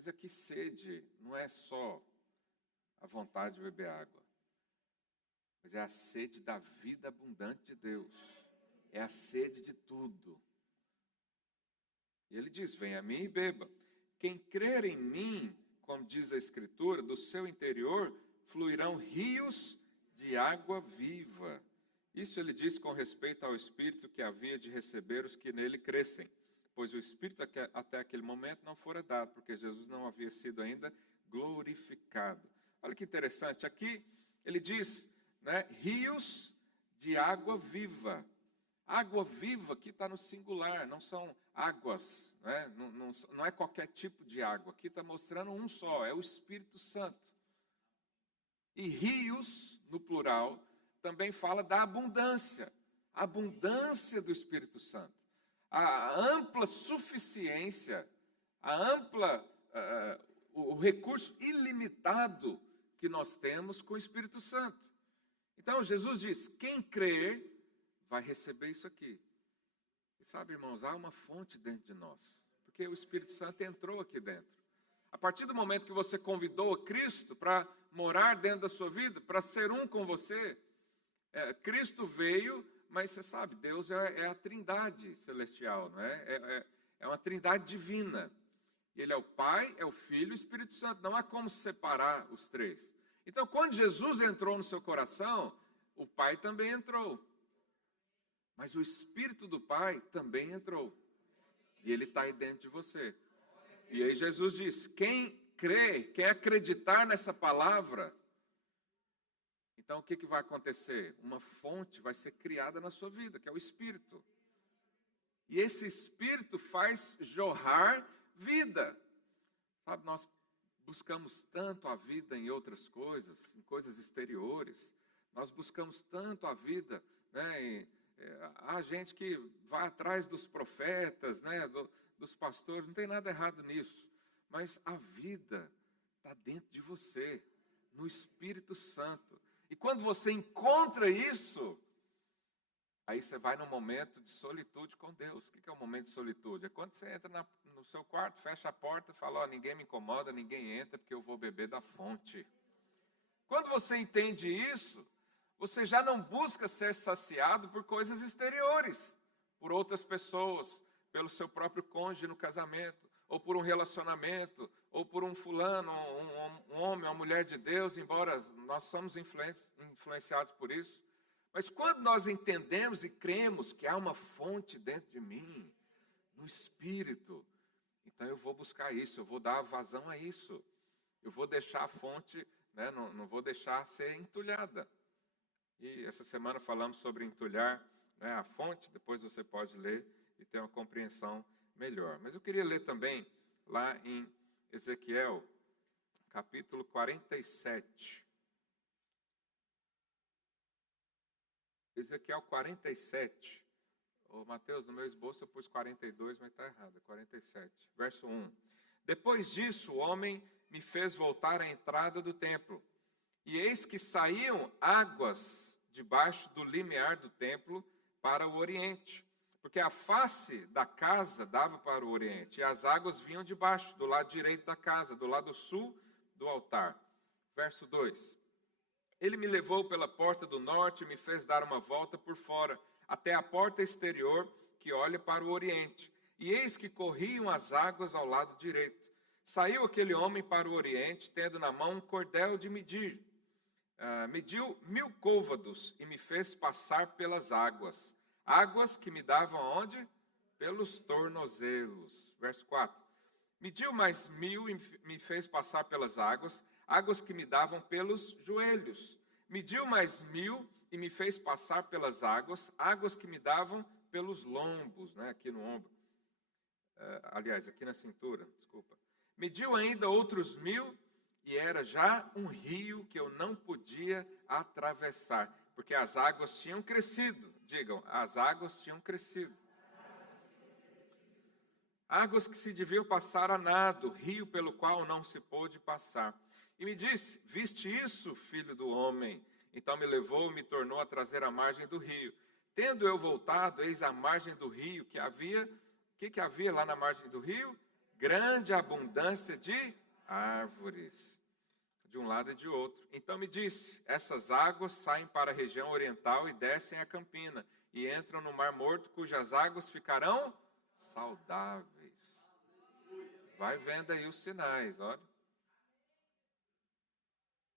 Mas aqui sede não é só a vontade de beber água, mas é a sede da vida abundante de Deus. É a sede de tudo. E ele diz, venha a mim e beba. Quem crer em mim, como diz a Escritura, do seu interior fluirão rios de água viva. Isso ele diz com respeito ao Espírito que havia de receber os que nele crescem, pois o Espírito até aquele momento não fora dado, porque Jesus não havia sido ainda glorificado. Olha que interessante, aqui ele diz, né, rios de água viva. Água viva aqui está no singular, não são águas, né? Não é qualquer tipo de água. Aqui está mostrando um só, é o Espírito Santo. E rios, no plural, também fala da abundância. A abundância do Espírito Santo. A ampla suficiência, o recurso ilimitado que nós temos com o Espírito Santo. Então, Jesus diz, quem crer vai receber isso aqui. E sabe, irmãos, há uma fonte dentro de nós, porque o Espírito Santo entrou aqui dentro. A partir do momento que você convidou a Cristo para morar dentro da sua vida, para ser um com você, Cristo veio, mas você sabe, Deus é a trindade celestial, não é? É uma trindade divina. Ele é o Pai, é o Filho e o Espírito Santo. Não há como separar os três. Então, quando Jesus entrou no seu coração, o Pai também entrou. Mas o Espírito do Pai também entrou. E ele está aí dentro de você. E aí Jesus diz, quem crê, quer acreditar nessa palavra, então o que vai acontecer? Uma fonte vai ser criada na sua vida, que é o Espírito. E esse Espírito faz jorrar vida. Sabe, nós buscamos tanto a vida em outras coisas, em coisas exteriores. Nós buscamos tanto a vida, né? Há gente que vai atrás dos profetas, né? Dos pastores, não tem nada errado nisso. Mas a vida está dentro de você, no Espírito Santo. E quando você encontra isso, aí você vai num momento de solitude com Deus. O que é um momento de solitude? É quando você entra no seu quarto, fecha a porta e fala, ninguém me incomoda, ninguém entra, porque eu vou beber da fonte. Quando você entende isso, você já não busca ser saciado por coisas exteriores, por outras pessoas, pelo seu próprio cônjuge no casamento, ou por um relacionamento, ou por um fulano, um homem, uma mulher de Deus, embora nós somos influenciados por isso. Mas quando nós entendemos e cremos que há uma fonte dentro de mim, no Espírito, então eu vou buscar isso, eu vou dar vazão a isso. Eu vou deixar a fonte, né, não vou deixar ser entulhada. E essa semana falamos sobre entulhar, né, a fonte, depois você pode ler e ter uma compreensão melhor. Mas eu queria ler também lá em Ezequiel, capítulo 47. Ezequiel 47. Ô, Mateus, no meu esboço eu pus 42, mas está errado, é 47. Verso 1. Depois disso, o homem me fez voltar à entrada do templo. E eis que saíam águas debaixo do limiar do templo para o oriente. Porque a face da casa dava para o oriente. E as águas vinham de baixo, do lado direito da casa, do lado sul do altar. Verso 2. Ele me levou pela porta do norte e me fez dar uma volta por fora, até a porta exterior que olha para o oriente. E eis que corriam as águas ao lado direito. Saiu aquele homem para o oriente, tendo na mão um cordel de medir. Mediu 1000 côvados e me fez passar pelas águas. Águas que me davam onde? Pelos tornozelos. Verso 4. Mediu mais 1000 e me fez passar pelas águas. Águas que me davam pelos joelhos. Mediu mais 1000 e me fez passar pelas águas. Águas que me davam pelos lombos, né, aqui no ombro. Aliás, aqui na cintura, desculpa. Mediu ainda outros 1000 e era já um rio que eu não podia atravessar, porque as águas tinham crescido. Digam, as águas tinham crescido. Águas que se deviam passar a nado, rio pelo qual não se pôde passar. E me disse, viste isso, filho do homem? Então me levou e me tornou a trazer à margem do rio. Tendo eu voltado, eis a margem do rio que havia. O que havia lá na margem do rio? grande abundância de árvores, de um lado e de outro. Então me disse, essas águas saem para a região oriental e descem a Campina, e entram no Mar Morto, cujas águas ficarão saudáveis. Vai vendo aí os sinais, olha.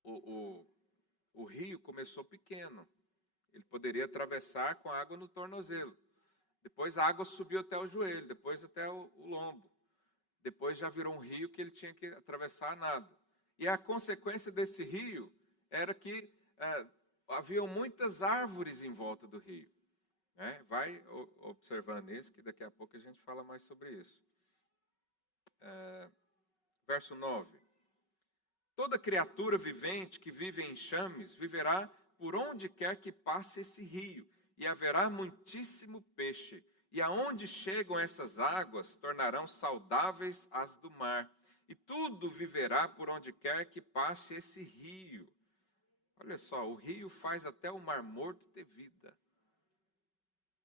O rio começou pequeno. Ele poderia atravessar com a água no tornozelo. Depois a água subiu até o joelho, depois até o lombo. Depois já virou um rio que ele tinha que atravessar a nado. E a consequência desse rio era que haviam muitas árvores em volta do rio. Vai observando isso, que daqui a pouco a gente fala mais sobre isso. Verso 9. Toda criatura vivente que vive em enxames viverá por onde quer que passe esse rio, e haverá muitíssimo peixe. E aonde chegam essas águas, tornarão saudáveis as do mar. E tudo viverá por onde quer que passe esse rio. Olha só, o rio faz até o Mar Morto ter vida.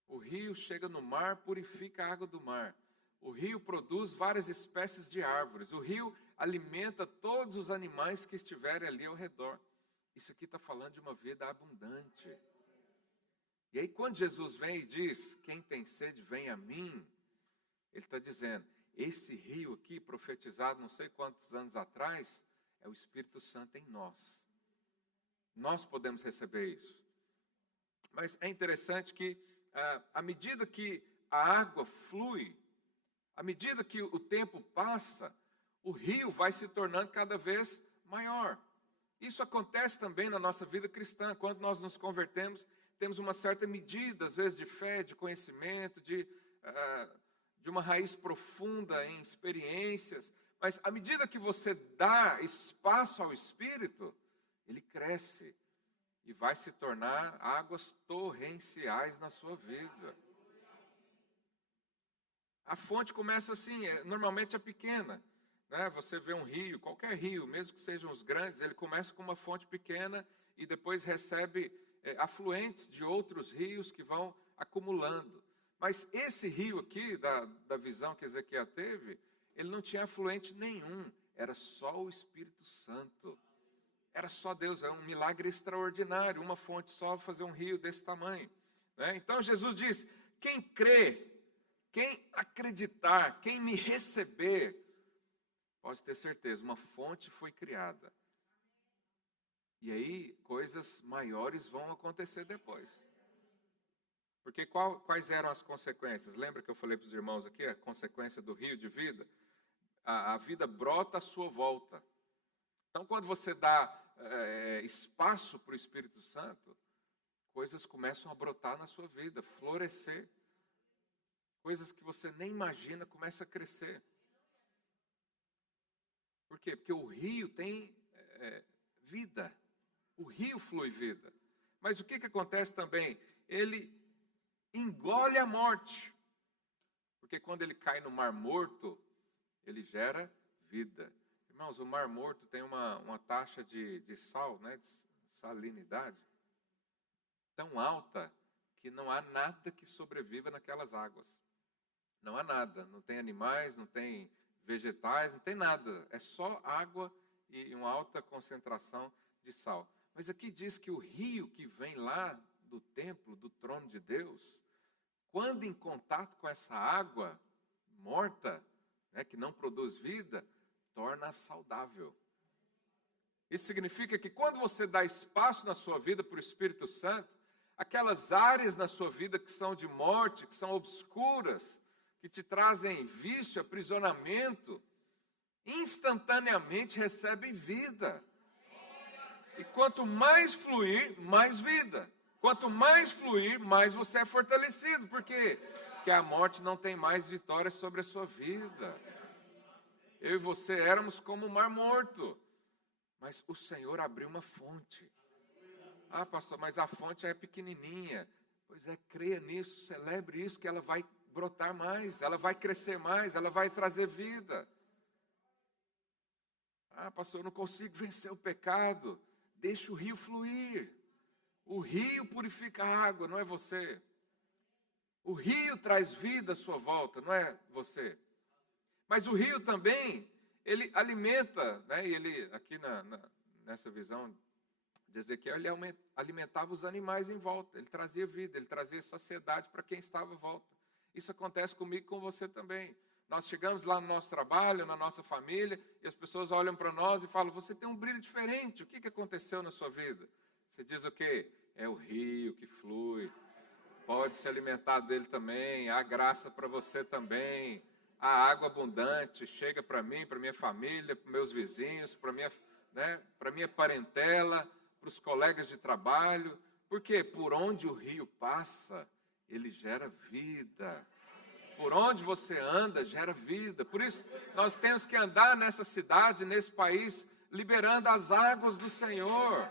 O rio chega no mar, purifica a água do mar. O rio produz várias espécies de árvores. O rio alimenta todos os animais que estiverem ali ao redor. Isso aqui está falando de uma vida abundante. E aí quando Jesus vem e diz, quem tem sede, vem a mim. Ele está dizendo, esse rio aqui, profetizado não sei quantos anos atrás, é o Espírito Santo em nós. Nós podemos receber isso. Mas é interessante que, à medida que a água flui, à medida que o tempo passa, o rio vai se tornando cada vez maior. Isso acontece também na nossa vida cristã. Quando nós nos convertemos, temos uma certa medida, às vezes, de fé, de conhecimento, de uma raiz profunda em experiências. Mas à medida que você dá espaço ao Espírito, ele cresce e vai se tornar águas torrenciais na sua vida. A fonte começa assim, normalmente é pequena. Você vê um rio, qualquer rio, mesmo que sejam os grandes, ele começa com uma fonte pequena e depois recebe afluentes de outros rios que vão acumulando. Mas esse rio aqui, da visão que Ezequiel teve, ele não tinha afluente nenhum, era só o Espírito Santo. Era só Deus, é um milagre extraordinário, uma fonte só fazer um rio desse tamanho. Então Jesus diz, quem crê, quem acreditar, quem me receber, pode ter certeza, uma fonte foi criada. E aí, coisas maiores vão acontecer depois. Porque quais eram as consequências? Lembra que eu falei para os irmãos aqui, a consequência do rio de vida? A vida brota à sua volta. Então, quando você dá espaço para o Espírito Santo, coisas começam a brotar na sua vida, florescer. Coisas que você nem imagina começam a crescer. Por quê? Porque o rio tem vida. O rio flui vida. Mas o que acontece também? Ele engole a morte. Porque quando ele cai no Mar Morto, ele gera vida. Irmãos, o Mar Morto tem uma taxa de sal, de salinidade, tão alta que não há nada que sobreviva naquelas águas. Não há nada, não tem animais, não tem vegetais, não tem nada. É só água e uma alta concentração de sal. Mas aqui diz que o rio que vem lá do templo, do trono de Deus, quando em contato com essa água morta, que não produz vida, torna saudável. Isso significa que quando você dá espaço na sua vida para o Espírito Santo, aquelas áreas na sua vida que são de morte, que são obscuras, que te trazem vício, aprisionamento, instantaneamente recebem vida. E quanto mais fluir, mais vida. Quanto mais fluir, mais você é fortalecido. Por quê? Porque a morte não tem mais vitória sobre a sua vida. Eu e você éramos como o Mar Morto. Mas o Senhor abriu uma fonte. Ah, pastor, mas a fonte é pequenininha. Pois é, creia nisso, celebre isso, que ela vai brotar mais, ela vai crescer mais, ela vai trazer vida. Ah, pastor, eu não consigo vencer o pecado. Deixa o rio fluir. O rio purifica a água, não é você. O rio traz vida à sua volta, não é você. Mas o rio também, ele alimenta, né? E ele, aqui nessa visão de Ezequiel, ele alimentava os animais em volta. Ele trazia vida, ele trazia saciedade para quem estava à volta. Isso acontece comigo e com você também. Nós chegamos lá no nosso trabalho, na nossa família, e as pessoas olham para nós e falam, você tem um brilho diferente, o que aconteceu na sua vida? Você diz o quê? É o rio que flui, pode se alimentar dele também, há graça para você também, há água abundante, chega para mim, para minha família, para meus vizinhos, para minha parentela, para os colegas de trabalho, porque por onde o rio passa, ele gera vida. Por onde você anda, gera vida. Por isso, nós temos que andar nessa cidade, nesse país, liberando as águas do Senhor.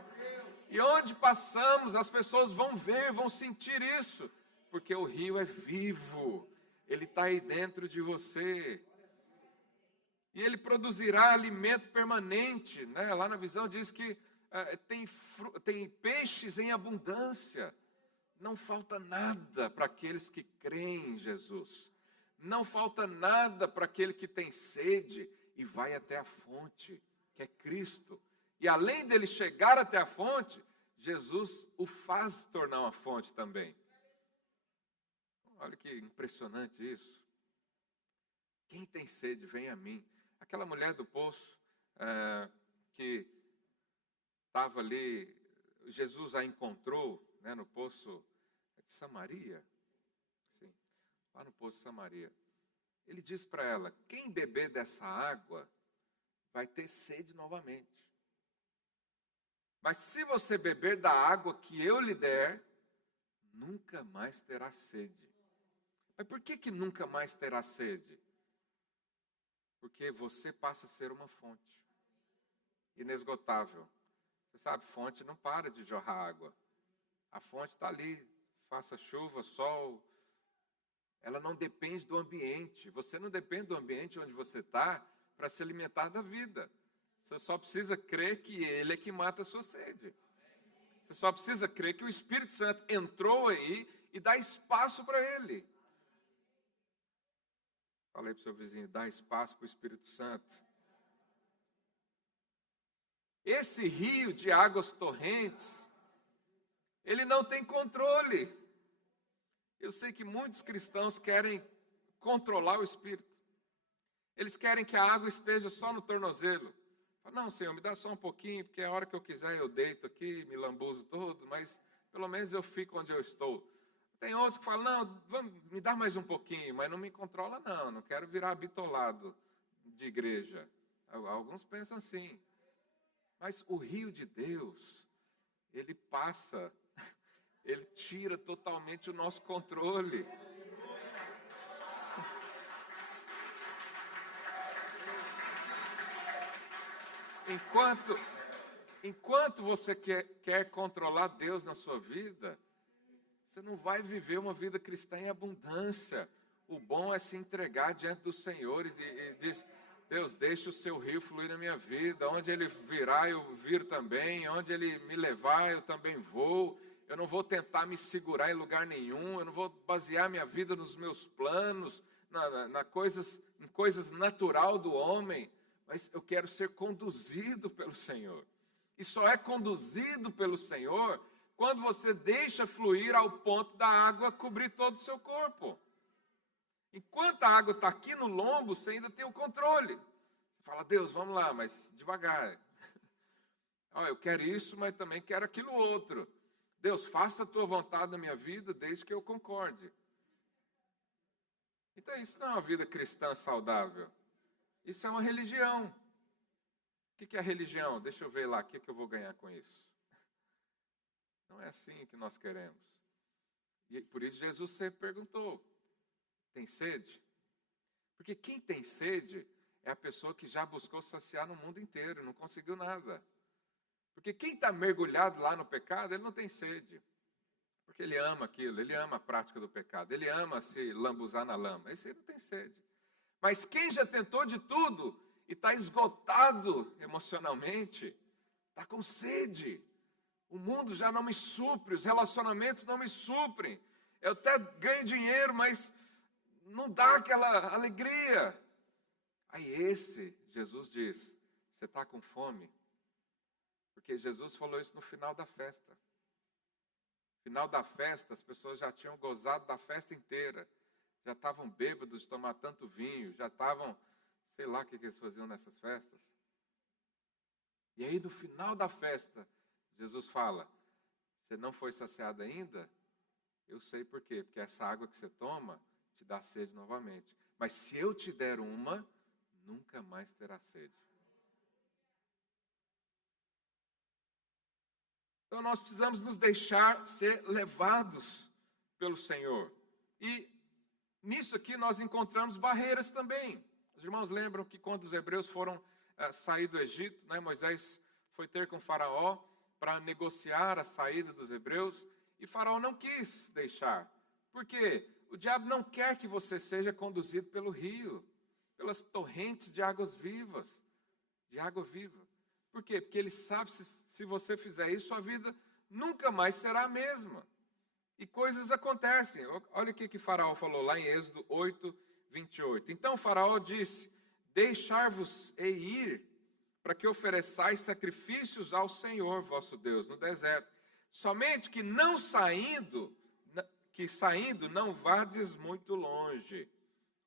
E onde passamos, as pessoas vão ver, vão sentir isso. Porque o rio é vivo. Ele está aí dentro de você. E ele produzirá alimento permanente. Né? Lá na visão diz que tem peixes em abundância. Não falta nada para aqueles que creem em Jesus. Não falta nada para aquele que tem sede e vai até a fonte, que é Cristo. E além dele chegar até a fonte, Jesus o faz tornar uma fonte também. Olha que impressionante isso. Quem tem sede, vem a mim. Aquela mulher do poço que estava ali, Jesus a encontrou, né, no poço de Samaria. Lá no poço de Samaria, ele diz para ela, quem beber dessa água vai ter sede novamente. Mas se você beber da água que eu lhe der, nunca mais terá sede. Mas por que nunca mais terá sede? Porque você passa a ser uma fonte inesgotável. Você sabe, fonte não para de jorrar água. A fonte está ali, faça chuva, sol. Ela não depende do ambiente. Você não depende do ambiente onde você está para se alimentar da vida. Você só precisa crer que Ele é que mata a sua sede. Você só precisa crer que o Espírito Santo entrou aí e dá espaço para Ele. Falei para o seu vizinho, dá espaço para o Espírito Santo. Esse rio de águas torrentes, ele não tem controle. Eu sei que muitos cristãos querem controlar o Espírito. Eles querem que a água esteja só no tornozelo. Não, Senhor, me dá só um pouquinho, porque a hora que eu quiser eu deito aqui, me lambuzo todo, mas pelo menos eu fico onde eu estou. Tem outros que falam, não, me dá mais um pouquinho, mas não me controla não quero virar bitolado de igreja. Alguns pensam assim. Mas o rio de Deus, ele passa, ele tira totalmente o nosso controle. Enquanto você quer controlar Deus na sua vida, você não vai viver uma vida cristã em abundância. O bom é se entregar diante do Senhor e diz, Deus, deixa o seu rio fluir na minha vida. Onde Ele virar, eu viro também. Onde Ele me levar, eu também vou. Eu não vou tentar me segurar em lugar nenhum. Eu não vou basear minha vida nos meus planos, em coisas natural do homem. Mas eu quero ser conduzido pelo Senhor. E só é conduzido pelo Senhor quando você deixa fluir ao ponto da água cobrir todo o seu corpo. Enquanto a água está aqui no lombo, você ainda tem o controle. Você fala, Deus, vamos lá, mas devagar. Eu quero isso, mas também quero aquilo outro. Deus, faça a tua vontade na minha vida, desde que eu concorde. Então isso não é uma vida cristã saudável. Isso é uma religião. O que é religião? Deixa eu ver lá, o que eu vou ganhar com isso? Não é assim que nós queremos. E por isso Jesus sempre perguntou, tem sede? Porque quem tem sede é a pessoa que já buscou saciar no mundo inteiro e não conseguiu nada. Porque quem está mergulhado lá no pecado, ele não tem sede. Porque ele ama aquilo, ele ama a prática do pecado, ele ama se lambuzar na lama. Esse aí não tem sede. Mas quem já tentou de tudo e está esgotado emocionalmente, está com sede. O mundo já não me supre, os relacionamentos não me suprem. Eu até ganho dinheiro, mas não dá aquela alegria. Aí Jesus diz, você está com fome? Porque Jesus falou isso no final da festa. No final da festa, as pessoas já tinham gozado da festa inteira. Já estavam bêbados de tomar tanto vinho, já estavam, sei lá o que eles faziam nessas festas. E aí, no final da festa, Jesus fala, você não foi saciado ainda? Eu sei por quê. Porque essa água que você toma te dá sede novamente. Mas se eu te der uma, nunca mais terá sede. Então nós precisamos nos deixar ser levados pelo Senhor. E nisso aqui nós encontramos barreiras também. Os irmãos lembram que quando os hebreus foram sair do Egito, né, Moisés foi ter com Faraó para negociar a saída dos hebreus, e Faraó não quis deixar. Por quê? O diabo não quer que você seja conduzido pelo rio, pelas torrentes de águas vivas, de água viva. Por quê? Porque ele sabe que se você fizer isso, sua vida nunca mais será a mesma. E coisas acontecem. Olha o que Faraó falou lá em Êxodo 8, 28. Então Faraó disse, deixar-vos ir para que ofereçais sacrifícios ao Senhor vosso Deus no deserto. Somente que saindo não vades muito longe.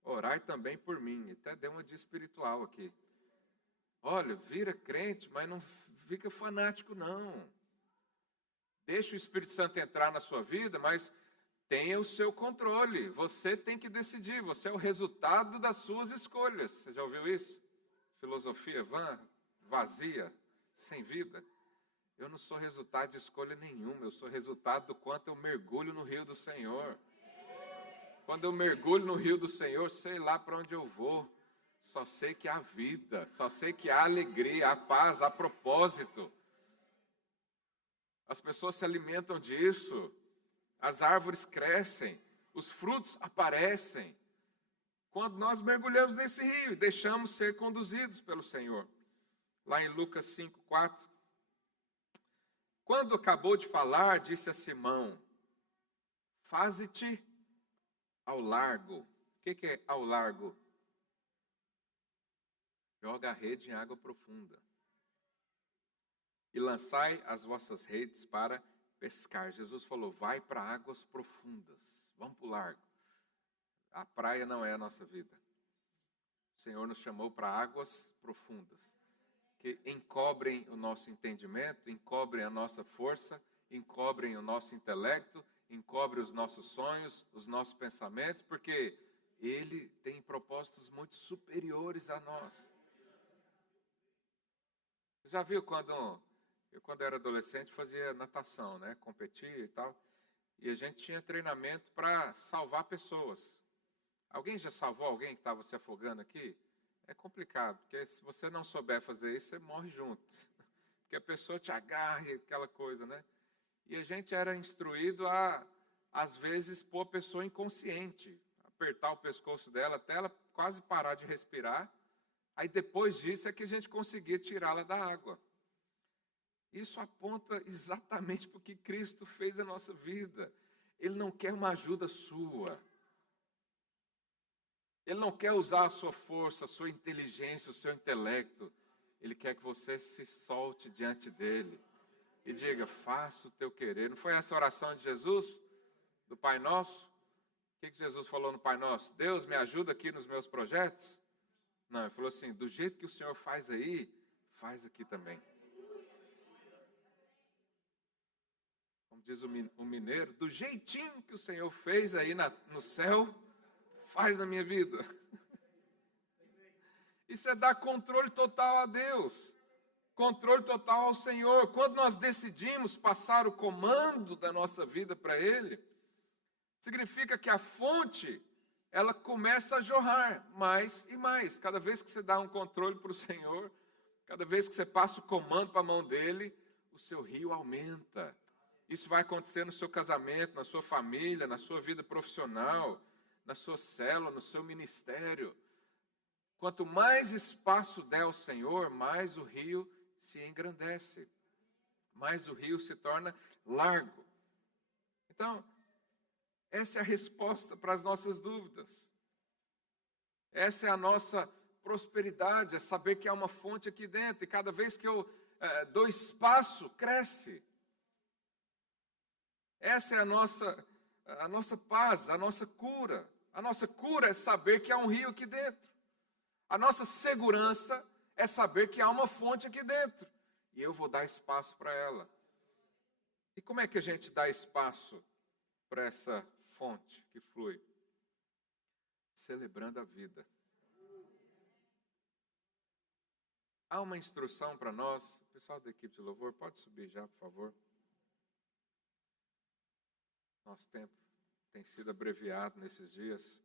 Orai também por mim. Até deu uma de espiritual aqui. Olha, vira crente, mas não fica fanático, não. Deixa o Espírito Santo entrar na sua vida, mas tenha o seu controle. Você tem que decidir, você é o resultado das suas escolhas. Você já ouviu isso? Filosofia vazia, sem vida. Eu não sou resultado de escolha nenhuma, eu sou resultado do quanto eu mergulho no rio do Senhor. Quando eu mergulho no rio do Senhor, sei lá para onde eu vou. Só sei que há vida, só sei que há alegria, há paz, há propósito. As pessoas se alimentam disso, as árvores crescem, os frutos aparecem. Quando nós mergulhamos nesse rio e deixamos ser conduzidos pelo Senhor. Lá em Lucas 5, 4. Quando acabou de falar, disse a Simão, faze-te ao largo. O que é ao largo? Joga a rede em água profunda. E lançai as vossas redes para pescar. Jesus falou, vai para águas profundas. Vamos para o largo. A praia não é a nossa vida. O Senhor nos chamou para águas profundas. Que encobrem o nosso entendimento, encobrem a nossa força, encobrem o nosso intelecto, encobrem os nossos sonhos, os nossos pensamentos, porque Ele tem propósitos muito superiores a nós. Já viu quando eu era adolescente, fazia natação, né? Competia e tal. E a gente tinha treinamento para salvar pessoas. Alguém já salvou alguém que estava se afogando aqui? É complicado, porque se você não souber fazer isso, você morre junto. Porque a pessoa te agarra e aquela coisa, né? E a gente era instruído a, às vezes, pôr a pessoa inconsciente. Apertar o pescoço dela até ela quase parar de respirar. Aí depois disso é que a gente conseguia tirá-la da água. Isso aponta exatamente para o que Cristo fez na nossa vida. Ele não quer uma ajuda sua. Ele não quer usar a sua força, a sua inteligência, o seu intelecto. Ele quer que você se solte diante dele e diga, faça o teu querer. Não foi essa a oração de Jesus, do Pai Nosso? O que Jesus falou no Pai Nosso? Deus, me ajuda aqui nos meus projetos? Não, ele falou assim, do jeito que o Senhor faz aí, faz aqui também. Como diz o mineiro, do jeitinho que o Senhor fez aí no céu, faz na minha vida. Isso é dar controle total a Deus. Controle total ao Senhor. Quando nós decidimos passar o comando da nossa vida para Ele, significa que a fonte, ela começa a jorrar mais e mais. Cada vez que você dá um controle para o Senhor, cada vez que você passa o comando para a mão dEle, o seu rio aumenta. Isso vai acontecer no seu casamento, na sua família, na sua vida profissional, na sua célula, no seu ministério. Quanto mais espaço der ao Senhor, mais o rio se engrandece. Mais o rio se torna largo. Então, essa é a resposta para as nossas dúvidas. Essa é a nossa prosperidade, é saber que há uma fonte aqui dentro, e cada vez que eu dou espaço, cresce. Essa é a nossa paz, a nossa cura. A nossa cura é saber que há um rio aqui dentro. A nossa segurança é saber que há uma fonte aqui dentro. E eu vou dar espaço para ela. E como é que a gente dá espaço para essa fonte que flui? Celebrando a vida. Há uma instrução para nós. O pessoal da equipe de louvor, pode subir já, por favor. Nosso tempo tem sido abreviado nesses dias.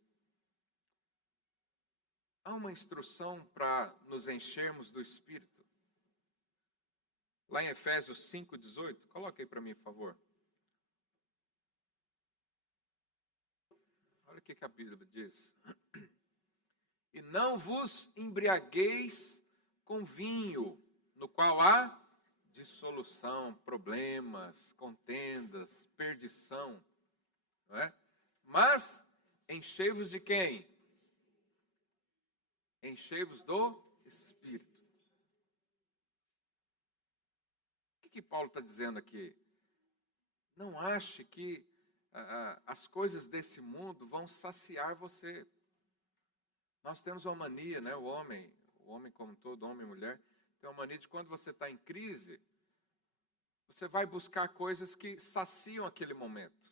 Há uma instrução para nos enchermos do Espírito. Lá em Efésios 5:18, coloque aí para mim, por favor. Olha o que a Bíblia diz. E não vos embriagueis com vinho, no qual há dissolução, problemas, contendas, perdição. Não é? Mas enchei-vos de quem? Enchei-vos do Espírito. O que Paulo está dizendo aqui? Não ache que as coisas desse mundo vão saciar você. Nós temos uma mania, né? O homem como todo, homem e mulher, tem uma mania de quando você está em crise, você vai buscar coisas que saciam aquele momento.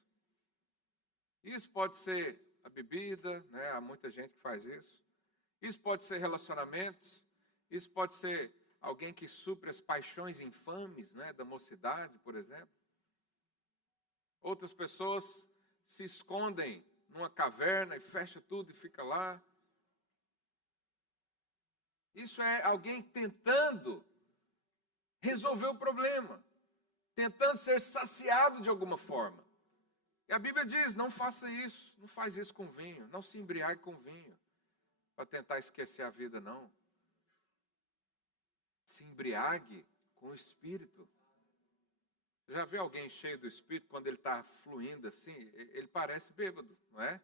Isso pode ser a bebida, né? Há muita gente que faz isso. Isso pode ser relacionamentos. Isso pode ser alguém que supre as paixões infames, né? Da mocidade, por exemplo. Outras pessoas se escondem numa caverna e fecha tudo e fica lá. Isso é alguém tentando resolver o problema, tentando ser saciado de alguma forma. E a Bíblia diz, não faça isso, não faz isso com vinho, não se embriague com vinho, para tentar esquecer a vida, não. Se embriague com o Espírito. Você já viu alguém cheio do Espírito, quando ele está fluindo assim, ele parece bêbado, não é?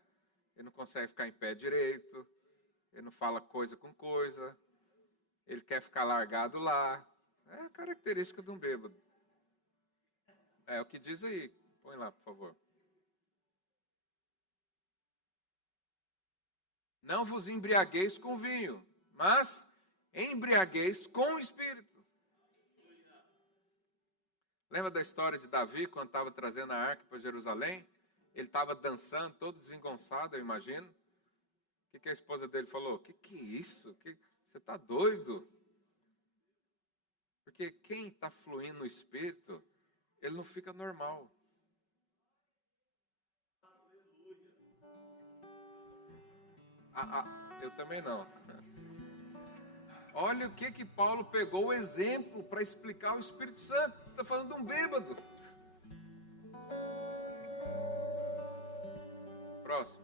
Ele não consegue ficar em pé direito, ele não fala coisa com coisa, ele quer ficar largado lá. É a característica de um bêbado. É o que diz aí. Põe lá, por favor. Não vos embriagueis com vinho, mas embriagueis com o Espírito. Lembra da história de Davi, quando estava trazendo a arca para Jerusalém? Ele estava dançando, todo desengonçado, eu imagino. O que a esposa dele falou? Que é isso? Você está doido? Porque quem está fluindo no Espírito, ele não fica normal. Eu também não. Olha o que Paulo pegou o exemplo para explicar o Espírito Santo. Está falando de um bêbado. Próximo.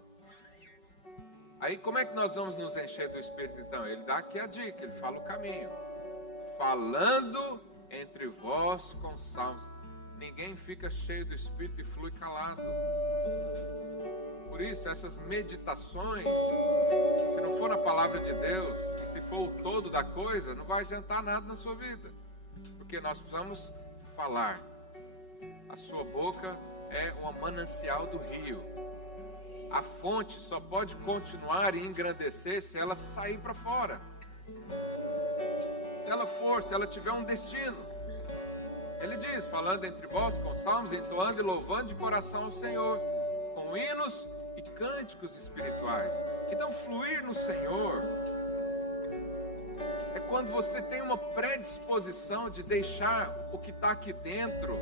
Aí como é que nós vamos nos encher do Espírito então? Ele dá aqui a dica, ele fala o caminho. Falando entre vós com salmos. Ninguém fica cheio do Espírito e flui calado. Por isso, essas meditações, se não for na palavra de Deus, e se for o todo da coisa, não vai adiantar nada na sua vida. Porque nós precisamos falar. A sua boca é uma manancial do rio. A fonte só pode continuar e engrandecer se ela sair para fora. Se ela tiver um destino. Ele diz, falando entre vós com salmos, entoando e louvando de coração ao Senhor, com hinos e cânticos espirituais. Então, fluir no Senhor é quando você tem uma predisposição de deixar o que está aqui dentro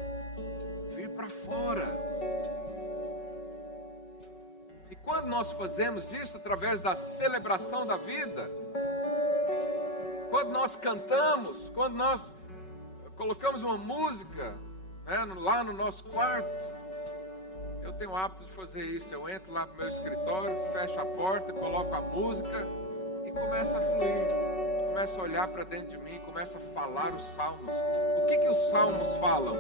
vir para fora. E quando nós fazemos isso através da celebração da vida, quando nós cantamos, quando nós colocamos uma música, né, lá no nosso quarto, eu tenho o hábito de fazer isso. Eu entro lá no meu escritório, fecho a porta, coloco a música e começo a fluir. Começo a olhar para dentro de mim, começo a falar os salmos. O que os salmos falam?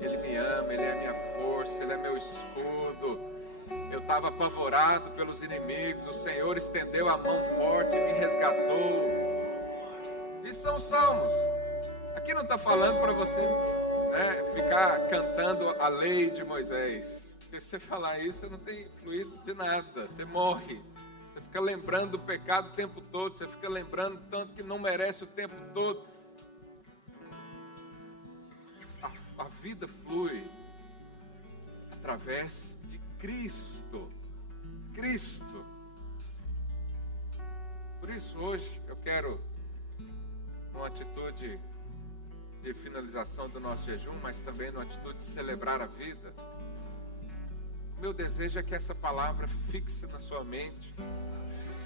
Ele me ama, Ele é a minha força, Ele é meu escudo. Eu estava apavorado pelos inimigos, o Senhor estendeu a mão forte e me resgatou. Isso são salmos. Aqui não está falando para você ficar cantando a lei de Moisés. Porque se você falar isso, você não tem fluido de nada, você morre. Você fica lembrando do pecado o tempo todo, você fica lembrando tanto que não merece o tempo todo. A vida flui através de Cristo. Cristo. Por isso hoje eu quero, numa atitude de finalização do nosso jejum, mas também numa atitude de celebrar a vida, meu desejo é que essa palavra fixe na sua mente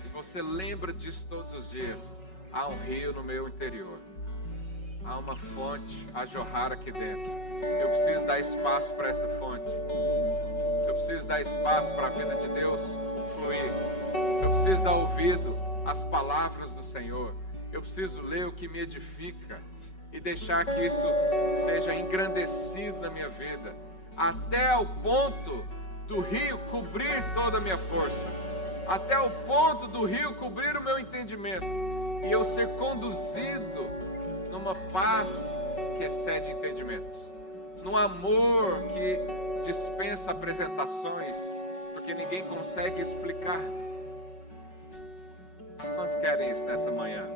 e você lembra disso todos os dias. Há um rio no meu interior, há uma fonte a jorrar aqui dentro. Eu preciso dar espaço para essa fonte, eu preciso dar espaço para a vida de Deus fluir, eu preciso dar ouvido às palavras do Senhor, eu preciso ler o que me edifica e deixar que isso seja engrandecido na minha vida, até o ponto do rio cobrir toda a minha força, até o ponto do rio cobrir o meu entendimento, e eu ser conduzido numa paz que excede entendimentos, num amor que dispensa apresentações, porque ninguém consegue explicar. Quantos querem isso nessa manhã?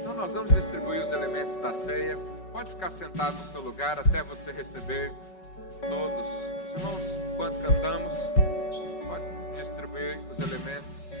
Então nós vamos distribuir os elementos da ceia. Pode ficar sentado no seu lugar até você receber todos. Os irmãos, enquanto cantamos, pode distribuir os elementos.